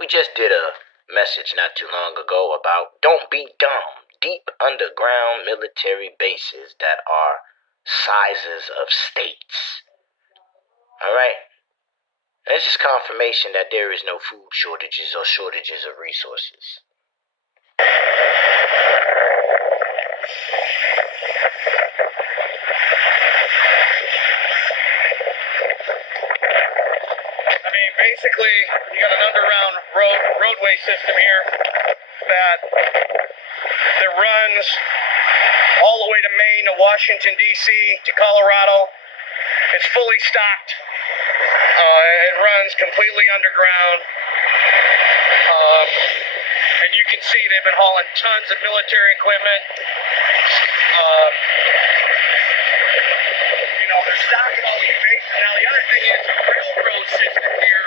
We just did a message not too long ago about don't be dumb. Deep underground military bases that are sizes of states. Alright? This is confirmation that there is no food shortages or shortages of resources. I mean, basically, you got an underground roadway system here that runs all the way to Maine, to Washington, D.C., to Colorado. It's fully stocked. It runs completely underground. And you can see they've been hauling tons of military equipment. They're stocking all these bases. Now, the other thing is the railroad system here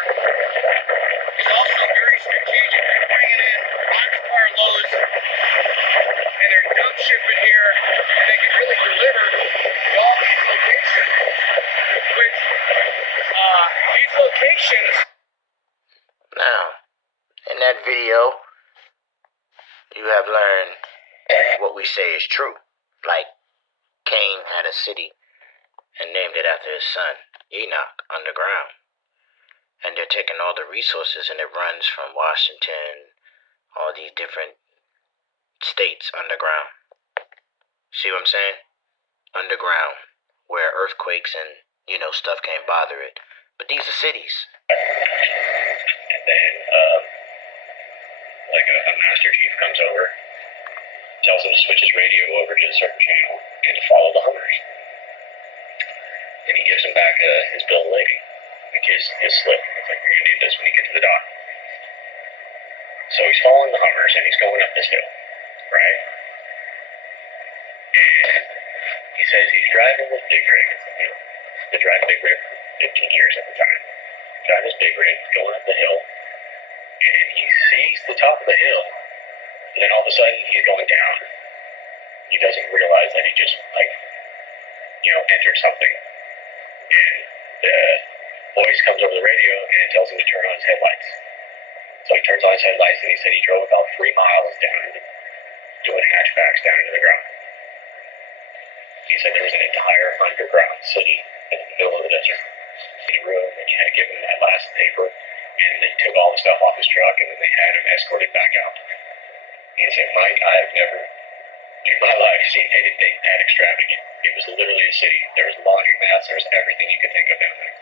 is also very strategic. They're bringing in boxcar loads, and they're dump shipping here, and they can really deliver to all these locations, which these locations... Now, in that video, you have learned what we say is true. Like, Cain had a city and named it after his son, Enoch, underground. And they're taking all the resources, and it runs from Washington, all these different states underground. See what I'm saying? Underground, where earthquakes and, stuff can't bother it. But these are cities. And then, a master chief comes over, tells him to switch his radio over to a certain channel and to follow the Hummers. And he gives him back his bill of lading, like his slip. It's like, you're going to need this when you get to the dock. So he's following the Hummers, and he's going up this hill, right? And he says he's driving with Big Rig. He's been driving Big Rig for 15 years at the time. Driving his Big Rig, going up the hill, and he sees the top of the hill, and then all of a sudden he's going down. He doesn't realize that he just, entered something. And the voice comes over the radio, and it tells him to turn on his headlights. So he turns on his headlights, and he said he drove about 3 miles down, doing hatchbacks down into the ground. He said there was an entire underground city in the middle of the desert, in a room, and you had to give him that last paper, and they took all the stuff off his truck, and then they had him escorted back out. He said, Mike, I have never in my life seen anything that extravagant. It was literally a city. There was laundry mats, there was everything you could think of down there.